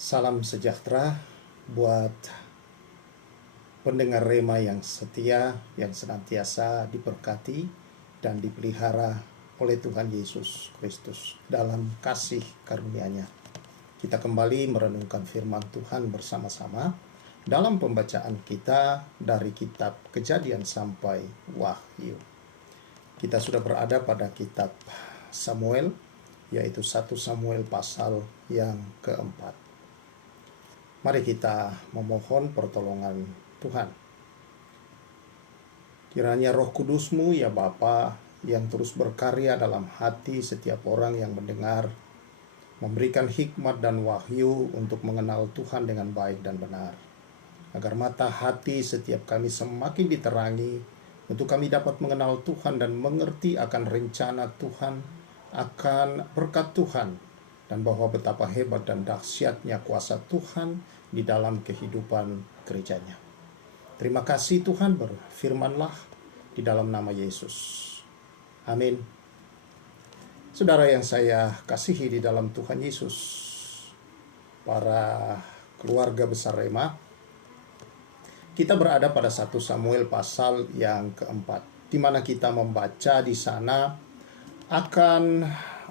Salam sejahtera buat pendengar Rema yang setia, yang senantiasa diberkati dan dipelihara oleh Tuhan Yesus Kristus dalam kasih karunia-Nya. Kita kembali merenungkan firman Tuhan bersama-sama dalam pembacaan kita dari kitab Kejadian sampai Wahyu. Kita sudah berada pada kitab Samuel, yaitu 1 Samuel pasal yang keempat. Mari kita memohon pertolongan Tuhan. Kiranya Roh Kudus-Mu ya Bapa yang terus berkarya dalam hati setiap orang yang mendengar, memberikan hikmat dan wahyu untuk mengenal Tuhan dengan baik dan benar. Agar mata hati setiap kami semakin diterangi, untuk kami dapat mengenal Tuhan dan mengerti akan rencana Tuhan, akan berkat Tuhan, dan bahwa betapa hebat dan dahsyatnya kuasa Tuhan di dalam kehidupan gerejanya. Terima kasih Tuhan, berfirmanlah di dalam nama Yesus. Amin. Saudara yang saya kasihi di dalam Tuhan Yesus, para keluarga besar Rema, kita berada pada 1 Samuel pasal yang keempat, di mana kita membaca di sana akan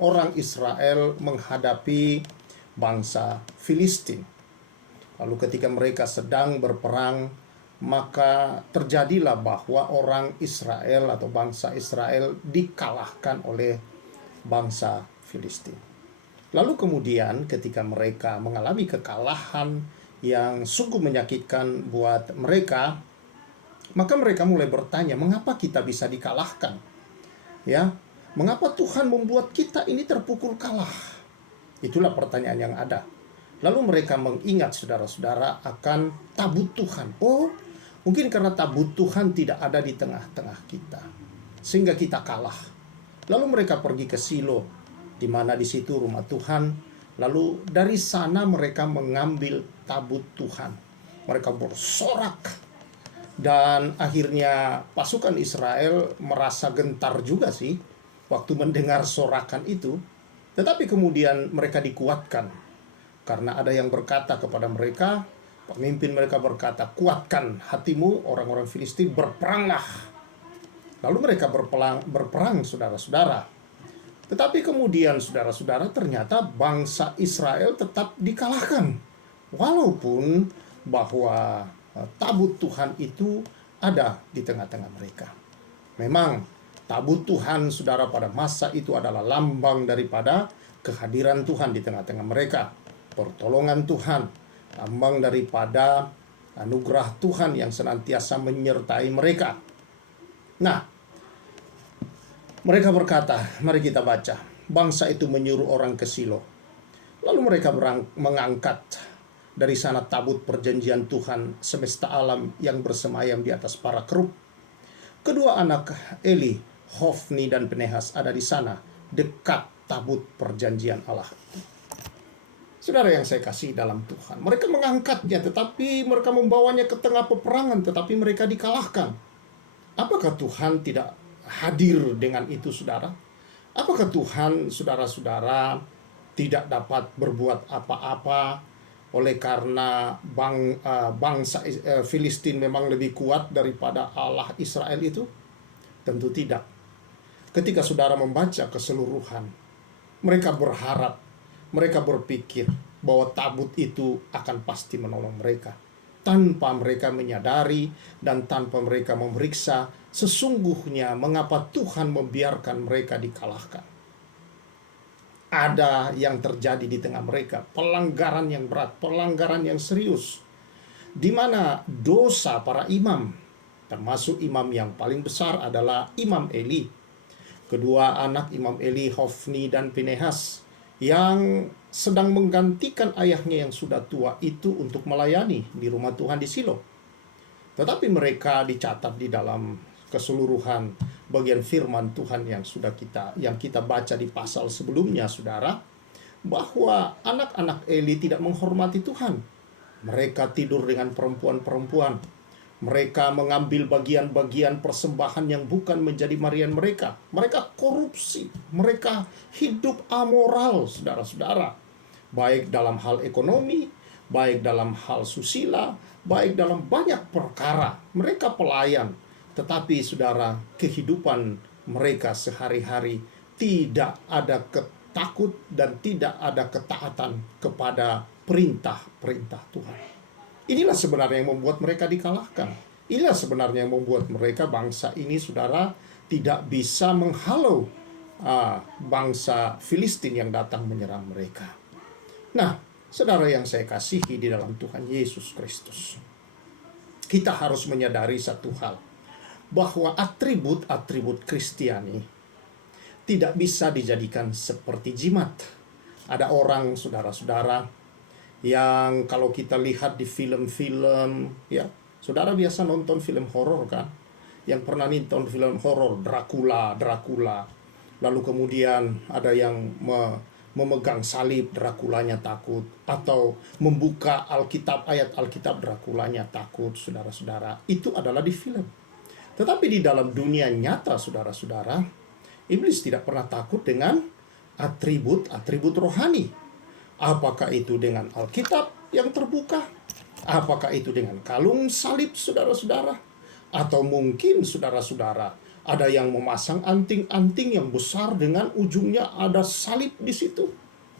orang Israel menghadapi bangsa Filistin. Lalu ketika mereka sedang berperang, maka terjadilah bahwa orang Israel atau bangsa Israel dikalahkan oleh bangsa Filistin. Lalu kemudian ketika mereka mengalami kekalahan yang sungguh menyakitkan buat mereka, maka mereka mulai bertanya, mengapa kita bisa dikalahkan? Ya, mengapa Tuhan membuat kita ini terpukul kalah? Itulah pertanyaan yang ada. Lalu mereka mengingat saudara-saudara akan tabut Tuhan. Oh, mungkin karena tabut Tuhan tidak ada di tengah-tengah kita, sehingga kita kalah. Lalu mereka pergi ke Silo, di mana di situ rumah Tuhan. Lalu dari sana mereka mengambil tabut Tuhan. Mereka bersorak. Dan akhirnya pasukan Israel merasa gentar juga sih waktu mendengar sorakan itu. Tetapi kemudian mereka dikuatkan. Karena ada yang berkata kepada mereka, pemimpin mereka berkata, kuatkan hatimu orang-orang Filistin, berperanglah. Lalu mereka berperang saudara-saudara. Tetapi kemudian saudara-saudara ternyata bangsa Israel tetap dikalahkan. Walaupun bahwa tabut Tuhan itu ada di tengah-tengah mereka. Memang tabut Tuhan saudara pada masa itu adalah lambang daripada kehadiran Tuhan di tengah-tengah mereka. Pertolongan Tuhan, lambang daripada anugerah Tuhan yang senantiasa menyertai mereka. Nah, mereka berkata, mari kita baca. Bangsa itu menyuruh orang ke Silo. Lalu mereka mengangkat dari sana tabut perjanjian Tuhan semesta alam yang bersemayam di atas para kerub. Kedua anak Eli, Hofni dan Pinehas ada di sana, dekat tabut perjanjian Allah. Saudara yang saya kasih dalam Tuhan, mereka mengangkatnya, tetapi mereka membawanya ke tengah peperangan, tetapi mereka dikalahkan. Apakah Tuhan tidak hadir dengan itu, saudara? Apakah Tuhan, saudara-saudara, tidak dapat berbuat apa-apa oleh karena bangsa Filistin memang lebih kuat daripada Allah Israel itu? Tentu tidak. Ketika saudara membaca keseluruhan, mereka berharap, mereka berpikir bahwa tabut itu akan pasti menolong mereka, tanpa mereka menyadari dan tanpa mereka memeriksa sesungguhnya mengapa Tuhan membiarkan mereka dikalahkan. Ada yang terjadi di tengah mereka, pelanggaran yang berat, pelanggaran yang serius, di mana dosa para imam, termasuk imam yang paling besar adalah Imam Eli. Kedua anak Imam Eli, Hofni dan Pinehas, yang sedang menggantikan ayahnya yang sudah tua itu untuk melayani di rumah Tuhan di Silo. Tetapi mereka dicatat di dalam keseluruhan bagian firman Tuhan yang kita baca di pasal sebelumnya, saudara, bahwa anak-anak Eli tidak menghormati Tuhan. Mereka tidur dengan perempuan-perempuan. Mereka mengambil bagian-bagian persembahan yang bukan menjadi marian mereka. Mereka korupsi. Mereka hidup amoral, saudara-saudara. baik dalam hal ekonomi, baik dalam hal susila, baik dalam banyak perkara. Mereka pelayan, tetapi saudara, kehidupan mereka sehari-hari tidak ada takut dan tidak ada ketaatan kepada perintah-perintah Tuhan. Inilah sebenarnya yang membuat mereka dikalahkan. Inilah sebenarnya yang membuat mereka, bangsa ini, saudara, tidak bisa menghalau bangsa Filistin yang datang menyerang mereka. Nah, saudara yang saya kasihi di dalam Tuhan Yesus Kristus, kita harus menyadari satu hal, bahwa atribut-atribut Kristiani tidak bisa dijadikan seperti jimat. Ada orang, saudara-saudara, yang kalau kita lihat di film-film, ya, saudara biasa nonton film horor kan? Yang pernah nonton film horor Dracula, lalu kemudian ada yang memegang salib, Draculanya takut, atau membuka Alkitab, ayat Alkitab, Draculanya takut, saudara-saudara. Itu adalah di film. Tetapi di dalam dunia nyata, saudara-saudara, iblis tidak pernah takut dengan atribut-atribut rohani. Apakah itu dengan Alkitab yang terbuka? Apakah itu dengan kalung salib, saudara-saudara? Atau mungkin, saudara-saudara, ada yang memasang anting-anting yang besar dengan ujungnya ada salib di situ.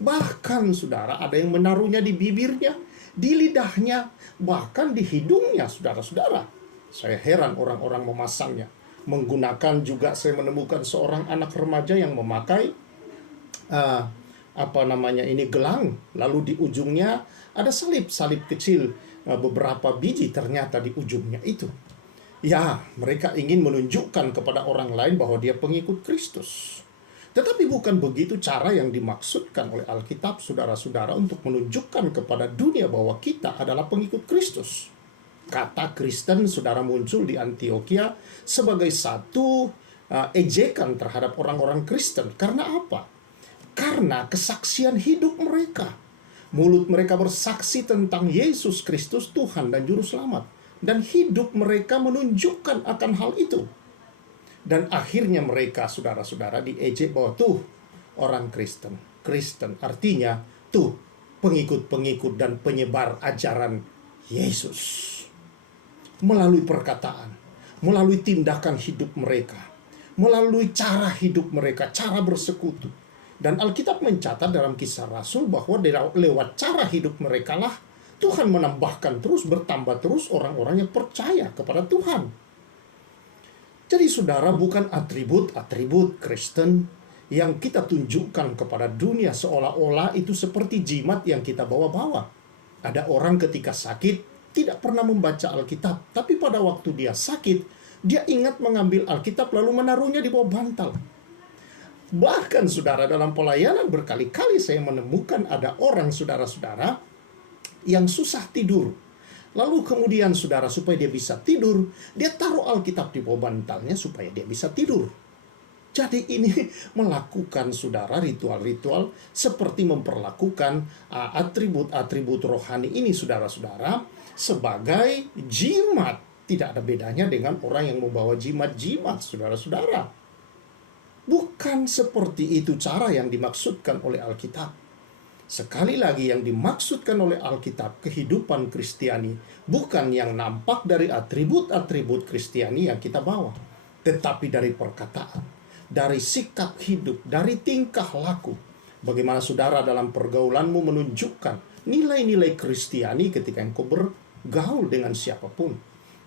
Bahkan, saudara, ada yang menaruhnya di bibirnya, di lidahnya, bahkan di hidungnya, saudara-saudara. Saya heran orang-orang memasangnya. Menggunakan juga, saya menemukan seorang anak remaja yang memakai gelang, lalu di ujungnya ada salib kecil, beberapa biji ternyata di ujungnya itu. Ya, mereka ingin menunjukkan kepada orang lain bahwa dia pengikut Kristus. Tetapi bukan begitu cara yang dimaksudkan oleh Alkitab, saudara-saudara, untuk menunjukkan kepada dunia bahwa kita adalah pengikut Kristus. Kata Kristen, saudara, muncul di Antioquia sebagai satu ejekan terhadap orang-orang Kristen. Karena apa? Karena kesaksian hidup mereka. Mulut mereka bersaksi tentang Yesus Kristus, Tuhan dan Juru Selamat. Dan hidup mereka menunjukkan akan hal itu. Dan akhirnya mereka, saudara-saudara, diejek bahwa tuh orang Kristen. Kristen artinya tuh pengikut-pengikut dan penyebar ajaran Yesus. Melalui perkataan, melalui tindakan hidup mereka, melalui cara hidup mereka, cara bersekutu. Dan Alkitab mencatat dalam Kisah Rasul bahwa lewat cara hidup mereka lah Tuhan menambahkan terus, bertambah terus orang-orang yang percaya kepada Tuhan. Jadi saudara, bukan atribut-atribut Kristen yang kita tunjukkan kepada dunia seolah-olah itu seperti jimat yang kita bawa-bawa. Ada orang ketika sakit tidak pernah membaca Alkitab, tapi pada waktu dia sakit, dia ingat mengambil Alkitab lalu menaruhnya di bawah bantal. Bahkan saudara, dalam pelayanan berkali-kali saya menemukan ada orang, saudara-saudara, yang susah tidur. Lalu kemudian, saudara, supaya dia bisa tidur, dia taruh Alkitab di bawah bantalnya supaya dia bisa tidur. Jadi ini melakukan, saudara, ritual-ritual seperti memperlakukan atribut-atribut rohani ini, saudara-saudara, sebagai jimat. Tidak ada bedanya dengan orang yang membawa jimat-jimat, saudara-saudara. Bukan seperti itu cara yang dimaksudkan oleh Alkitab. Sekali lagi, yang dimaksudkan oleh Alkitab, kehidupan Kristiani, bukan yang nampak dari atribut-atribut Kristiani yang kita bawa, tetapi dari perkataan, dari sikap hidup, dari tingkah laku. Bagaimana saudara dalam pergaulanmu menunjukkan nilai-nilai Kristiani ketika engkau bergaul dengan siapapun.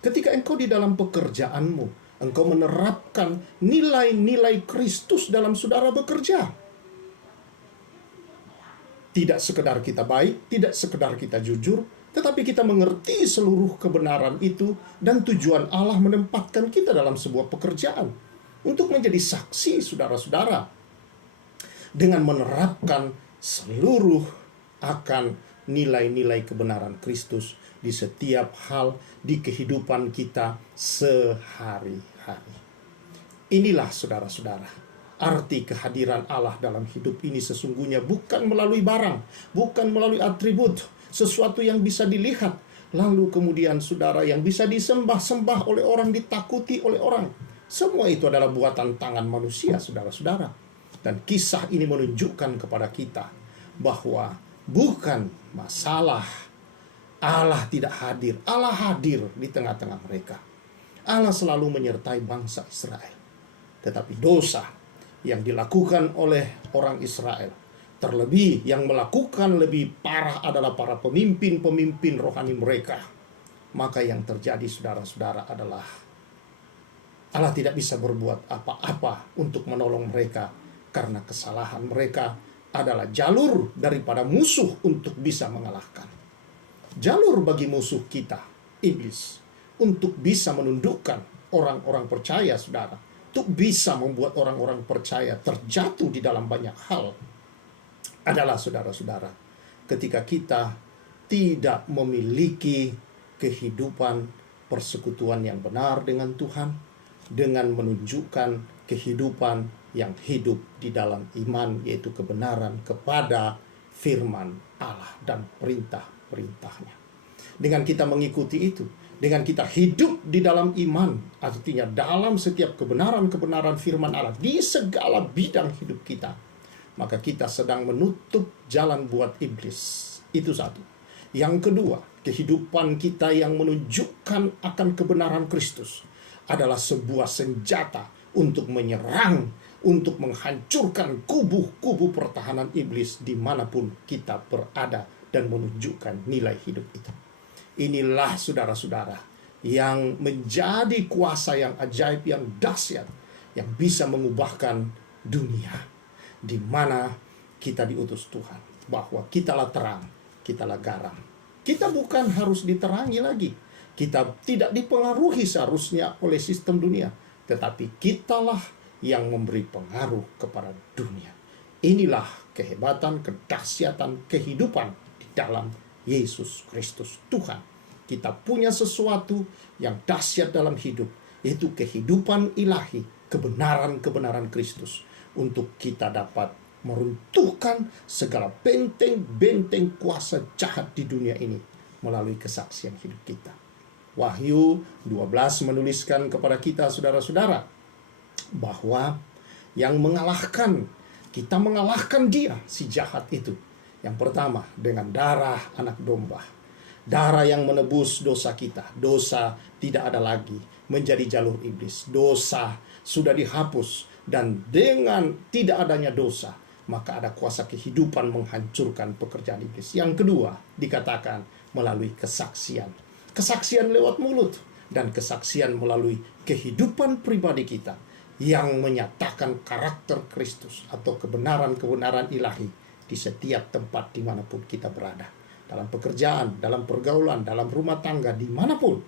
Ketika engkau di dalam pekerjaanmu, engkau menerapkan nilai-nilai Kristus dalam saudara bekerja. Tidak sekedar kita baik, tidak sekedar kita jujur, tetapi kita mengerti seluruh kebenaran itu dan tujuan Allah menempatkan kita dalam sebuah pekerjaan untuk menjadi saksi, saudara-saudara, dengan menerapkan seluruh akan nilai-nilai kebenaran Kristus di setiap hal di kehidupan kita sehari-hari. Inilah, saudara-saudara, arti kehadiran Allah dalam hidup ini sesungguhnya bukan melalui barang, bukan melalui atribut, sesuatu yang bisa dilihat, lalu kemudian saudara yang bisa disembah-sembah oleh orang, ditakuti oleh orang. Semua itu adalah buatan tangan manusia, saudara-saudara. Dan kisah ini menunjukkan kepada kita bahwa Bukan masalah Allah tidak hadir. Allah hadir di tengah-tengah mereka. Allah selalu menyertai bangsa Israel. Tetapi dosa yang dilakukan oleh orang Israel, terlebih yang melakukan lebih parah adalah para pemimpin-pemimpin rohani mereka. Maka yang terjadi, saudara-saudara, adalah Allah tidak bisa berbuat apa-apa untuk menolong mereka, karena kesalahan mereka adalah jalur daripada musuh untuk bisa mengalahkan. Jalur bagi musuh kita, iblis, untuk bisa menundukkan orang-orang percaya, saudara, untuk bisa membuat orang-orang percaya terjatuh di dalam banyak hal, adalah, saudara-saudara, ketika kita tidak memiliki kehidupan persekutuan yang benar dengan Tuhan, dengan menunjukkan kehidupan yang hidup di dalam iman, yaitu kebenaran kepada firman Allah dan perintah-perintahnya. Dengan kita mengikuti itu, dengan kita hidup di dalam iman, artinya dalam setiap kebenaran-kebenaran firman Allah di segala bidang hidup kita, maka kita sedang menutup jalan buat iblis. Itu satu. Yang kedua, kehidupan kita yang menunjukkan akan kebenaran Kristus adalah sebuah senjata untuk menyerang, untuk menghancurkan kubu-kubu pertahanan iblis dimanapun kita berada, dan menunjukkan nilai hidup itu. Inilah, saudara-saudara, yang menjadi kuasa yang ajaib, yang dahsyat, yang bisa mengubahkan dunia, di mana kita diutus Tuhan, bahwa kitalah terang, kitalah garam. Kita bukan harus diterangi lagi. Kita tidak dipengaruhi seharusnya oleh sistem dunia, tetapi kitalah yang memberi pengaruh kepada dunia. Inilah kehebatan, kedahsyatan kehidupan di dalam Yesus Kristus Tuhan. Kita punya sesuatu yang dahsyat dalam hidup, yaitu kehidupan ilahi, kebenaran-kebenaran Kristus, untuk kita dapat meruntuhkan segala benteng-benteng kuasa jahat di dunia ini melalui kesaksian hidup kita. Wahyu 12 menuliskan kepada kita, saudara-saudara, bahwa yang mengalahkan, kita mengalahkan dia, si jahat itu, yang pertama dengan darah anak domba. Darah yang menebus dosa kita. Dosa tidak ada lagi menjadi jalur iblis. Dosa sudah dihapus, dan dengan tidak adanya dosa, maka ada kuasa kehidupan menghancurkan pekerjaan iblis. Yang kedua, dikatakan melalui kesaksian. Kesaksian lewat mulut, dan kesaksian melalui kehidupan pribadi kita yang menyatakan karakter Kristus atau kebenaran-kebenaran ilahi di setiap tempat dimanapun kita berada. Dalam pekerjaan, dalam pergaulan, dalam rumah tangga, dimanapun.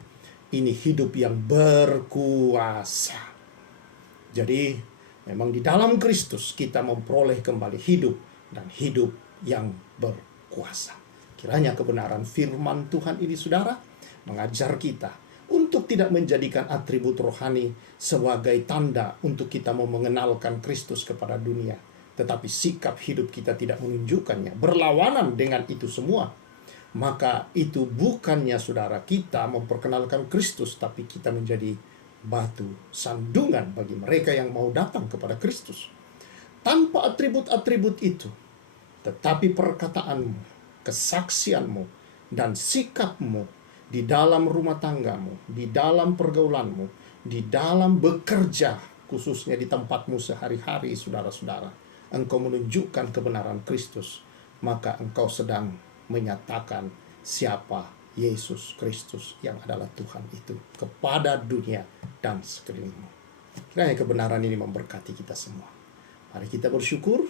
Ini hidup yang berkuasa. Jadi memang di dalam Kristus kita memperoleh kembali hidup, dan hidup yang berkuasa. Kiranya kebenaran firman Tuhan ini, saudara, mengajar kita untuk tidak menjadikan atribut rohani sebagai tanda untuk kita mau mengenalkan Kristus kepada dunia, tetapi sikap hidup kita tidak menunjukkannya, berlawanan dengan itu semua. Maka itu bukannya, saudara, kita memperkenalkan Kristus, tapi kita menjadi batu sandungan bagi mereka yang mau datang kepada Kristus. Tanpa atribut-atribut itu, tetapi perkataanmu, kesaksianmu, dan sikapmu di dalam rumah tanggamu, di dalam pergaulanmu, di dalam bekerja, khususnya di tempatmu sehari-hari, saudara-saudara, engkau menunjukkan kebenaran Kristus, maka engkau sedang menyatakan siapa Yesus Kristus yang adalah Tuhan itu kepada dunia dan sekelilingmu. Kiranya kebenaran ini memberkati kita semua. Mari kita bersyukur.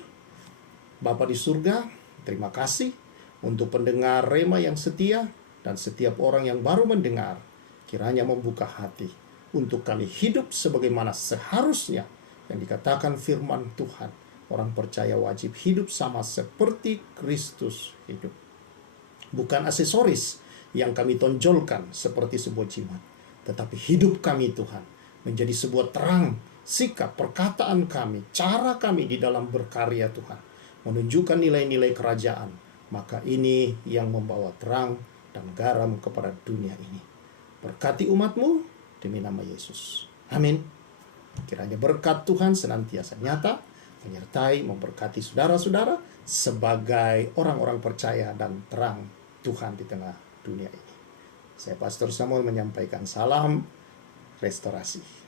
Bapa di surga, terima kasih untuk pendengar Rema yang setia, dan setiap orang yang baru mendengar, kiranya membuka hati untuk kami hidup sebagaimana seharusnya yang dikatakan firman Tuhan. Orang percaya wajib hidup sama seperti Kristus hidup. Bukan aksesoris yang kami tonjolkan seperti sebuah jimat, tetapi hidup kami, Tuhan, menjadi sebuah terang, sikap, perkataan kami, cara kami di dalam berkarya, Tuhan, menunjukkan nilai-nilai kerajaan. Maka ini yang membawa terang dan garam kepada dunia ini. Berkati umat-Mu demi nama Yesus. Amin. Kiranya berkat Tuhan senantiasa nyata, menyertai, memberkati saudara-saudara, sebagai orang-orang percaya dan terang Tuhan di tengah dunia ini. Saya Pastor Samuel menyampaikan salam restorasi.